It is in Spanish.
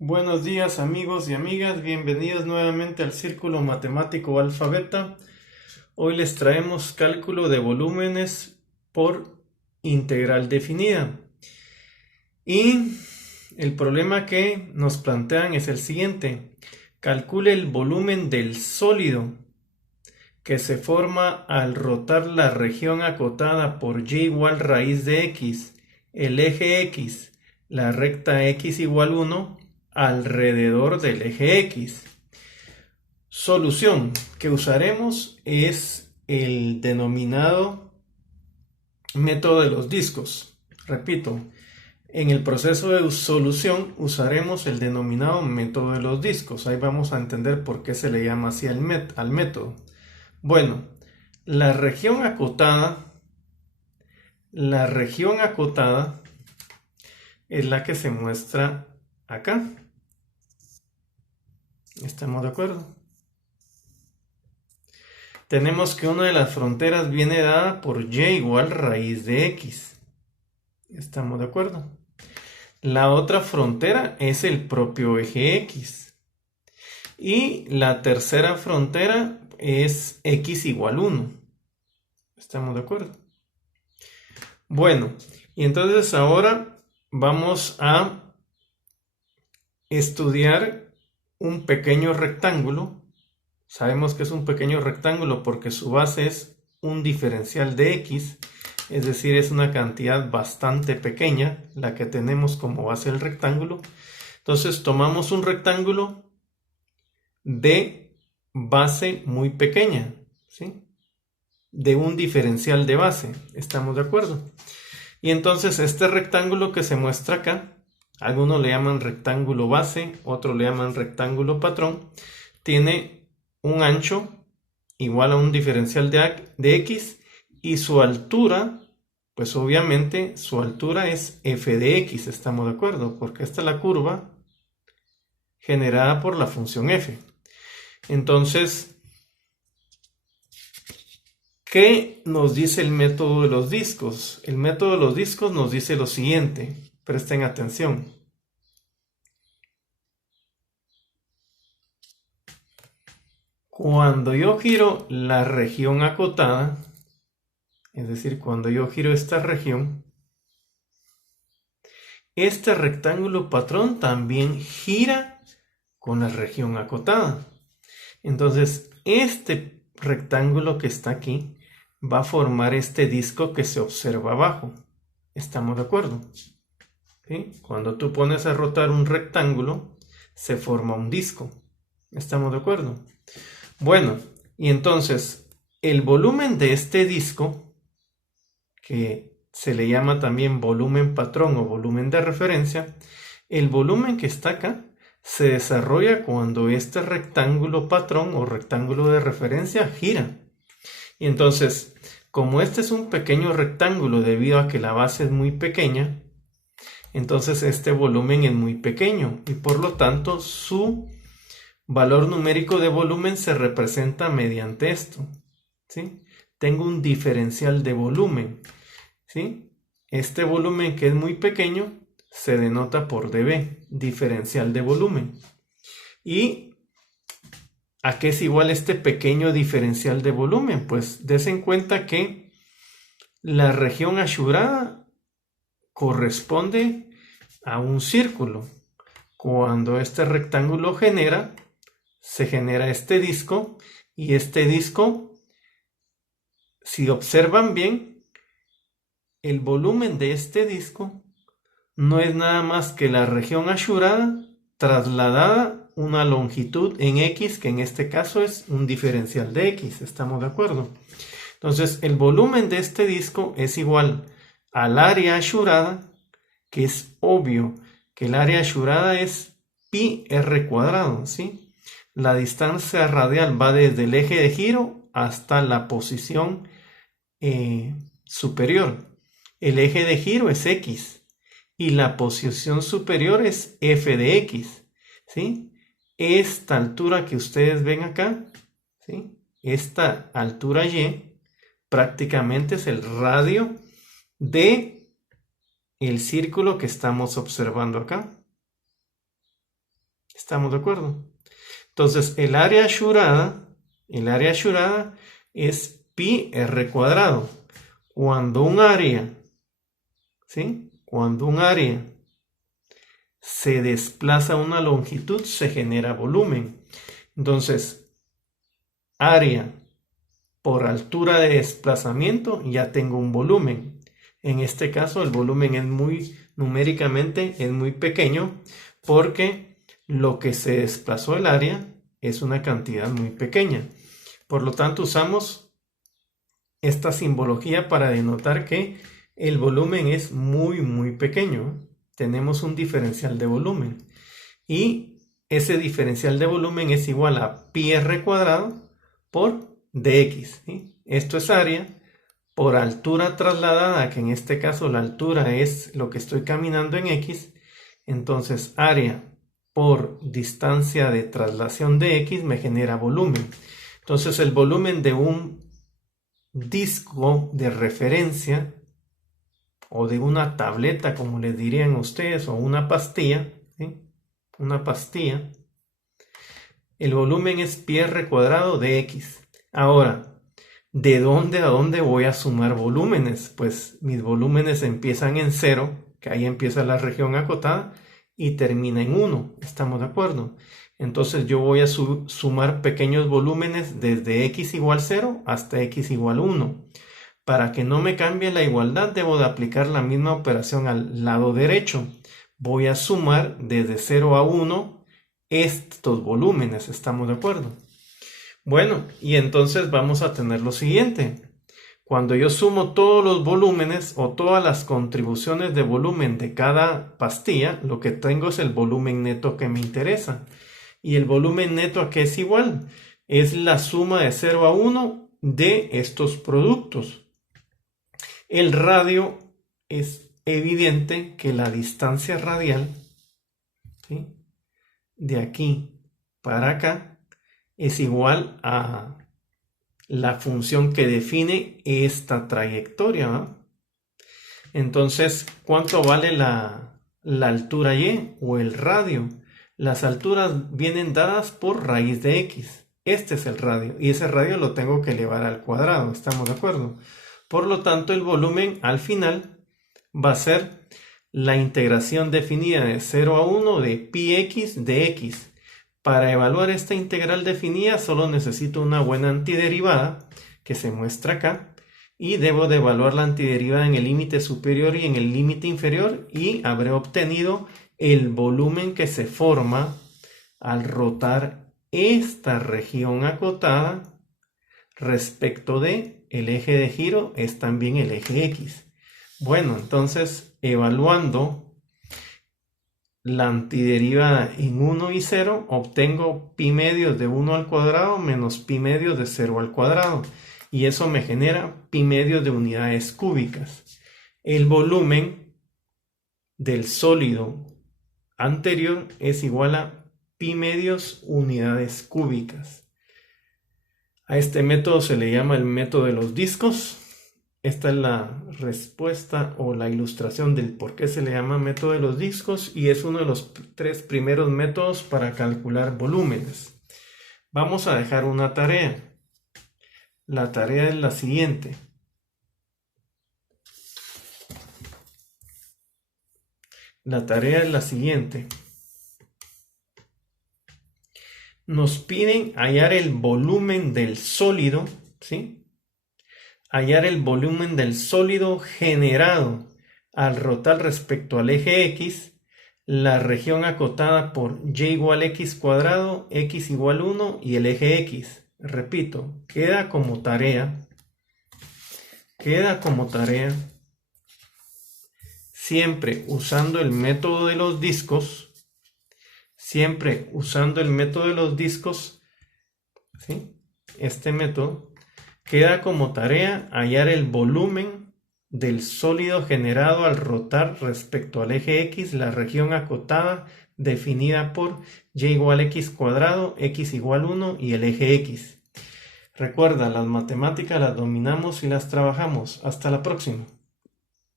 Buenos días amigos y amigas, bienvenidos nuevamente al Círculo Matemático Alfa Beta. Hoy les traemos cálculo de volúmenes por integral definida. Y el problema que nos plantean es el siguiente. Calcule el volumen del sólido que se forma al rotar la región acotada por y igual raíz de x, el eje x, la recta x igual 1, alrededor del eje x. Solución que usaremos es el denominado método de los discos. Repito, en el proceso de solución usaremos el denominado método de los discos. Ahí vamos a entender por qué se le llama así al método. Bueno, la región acotada es la que se muestra acá. ¿Estamos de acuerdo? Tenemos que una de las fronteras viene dada por y igual raíz de x. ¿Estamos de acuerdo? La otra frontera es el propio eje x. Y la tercera frontera es x igual 1. ¿Estamos de acuerdo? Bueno, y entonces ahora vamos a estudiar un pequeño rectángulo. Sabemos que es un pequeño rectángulo porque su base es un diferencial de x, es decir, es una cantidad bastante pequeña la que tenemos como base del rectángulo. Entonces tomamos un rectángulo de base muy pequeña, ¿sí? De un diferencial de base, ¿estamos de acuerdo? Y entonces este rectángulo que se muestra acá, algunos le llaman rectángulo base, otros le llaman rectángulo patrón, tiene un ancho igual a un diferencial de x y su altura, pues obviamente su altura es f de x, ¿estamos de acuerdo? Porque esta es la curva generada por la función f. Entonces, ¿qué nos dice el método de los discos? El método de los discos nos dice lo siguiente, presten atención. Cuando yo giro la región acotada, es decir, cuando yo giro esta región, este rectángulo patrón también gira con la región acotada. Entonces, este rectángulo que está aquí va a formar este disco que se observa abajo. ¿Estamos de acuerdo? ¿Sí? Cuando tú pones a rotar un rectángulo, se forma un disco. ¿Estamos de acuerdo? Bueno, y entonces el volumen de este disco, que se le llama también volumen patrón o volumen de referencia, el volumen que está acá se desarrolla cuando este rectángulo patrón o rectángulo de referencia gira. Y entonces, como este es un pequeño rectángulo debido a que la base es muy pequeña, entonces este volumen es muy pequeño y por lo tanto su valor numérico de volumen se representa mediante esto, ¿sí? Tengo un diferencial de volumen, ¿sí? Este volumen que es muy pequeño se denota por dB, diferencial de volumen. ¿Y a qué es igual este pequeño diferencial de volumen? Pues des en cuenta que la región asurada corresponde a un círculo. Cuando este rectángulo se genera este disco, y este disco, si observan bien, el volumen de este disco no es nada más que la región asurada trasladada una longitud en x, que en este caso es un diferencial de x, ¿estamos de acuerdo? Entonces, el volumen de este disco es igual al área asurada, que es obvio que el área asurada es pi r cuadrado, ¿sí? La distancia radial va desde el eje de giro hasta la posición superior. El eje de giro es x y la posición superior es f de x, ¿sí? Esta altura que ustedes ven acá, ¿sí? Esta altura y prácticamente es el radio de el círculo que estamos observando acá. ¿Estamos de acuerdo? Entonces, el área ashurada es pi r cuadrado. Cuando un área, ¿sí? Cuando un área se desplaza una longitud, se genera volumen. Entonces, área por altura de desplazamiento, ya tengo un volumen. En este caso, el volumen es numéricamente es muy pequeño porque lo que se desplazó el área es una cantidad muy pequeña. Por lo tanto, usamos esta simbología para denotar que el volumen es muy pequeño. Tenemos un diferencial de volumen y ese diferencial de volumen es igual a pi r cuadrado por dx, ¿sí? Esto es área por altura trasladada, que en este caso la altura es lo que estoy caminando en x. Entonces área por distancia de traslación de x me genera volumen. Entonces el volumen de un disco de referencia o de una tableta, como les dirían ustedes, o una pastilla, ¿sí? Una pastilla, el volumen es pi r cuadrado de x. Ahora, ¿de dónde a dónde voy a sumar volúmenes? Pues mis volúmenes empiezan en 0, que ahí empieza la región acotada, y termina en 1. ¿Estamos de acuerdo? Entonces yo voy a sumar pequeños volúmenes desde x igual 0 hasta x igual 1. Para que no me cambie la igualdad, debo de aplicar la misma operación al lado derecho. Voy a sumar desde 0 a 1 estos volúmenes. ¿Estamos de acuerdo? Bueno, y entonces vamos a tener lo siguiente. Cuando yo sumo todos los volúmenes o todas las contribuciones de volumen de cada pastilla, lo que tengo es el volumen neto que me interesa. ¿Y el volumen neto a qué es igual? Es la suma de 0 a 1 de estos productos. El radio es evidente que la distancia radial, ¿sí?, de aquí para acá es igual a la función que define esta trayectoria, ¿no? Entonces, ¿cuánto vale la altura y o el radio? Las alturas vienen dadas por raíz de x. Este es el radio y ese radio lo tengo que elevar al cuadrado. ¿Estamos de acuerdo? Por lo tanto, el volumen al final va a ser la integración definida de 0 a 1 de pi x de x. Para evaluar esta integral definida solo necesito una buena antiderivada que se muestra acá y debo de evaluar la antiderivada en el límite superior y en el límite inferior y habré obtenido el volumen que se forma al rotar esta región acotada respecto de el eje de giro es también el eje X. Bueno, entonces evaluando la antiderivada en 1 y 0, obtengo pi medios de 1 al cuadrado menos pi medios de 0 al cuadrado. Y eso me genera pi medios de unidades cúbicas. El volumen del sólido anterior es igual a pi medios unidades cúbicas. A este método se le llama el método de los discos. Esta es la respuesta o la ilustración del por qué se le llama método de los discos y es uno de los 3 primeros métodos para calcular volúmenes. Vamos a dejar una tarea. La tarea es la siguiente. La tarea es la siguiente. Nos piden hallar el volumen del sólido, ¿sí? Hallar el volumen del sólido generado al rotar respecto al eje X, la región acotada por y igual x cuadrado, x igual 1 y el eje X. Repito, queda como tarea, siempre usando el método de los discos, ¿sí? Este método queda como tarea hallar el volumen del sólido generado al rotar respecto al eje X, la región acotada definida por y igual x cuadrado, x igual 1 y el eje X. Recuerda, las matemáticas las dominamos y las trabajamos. Hasta la próxima.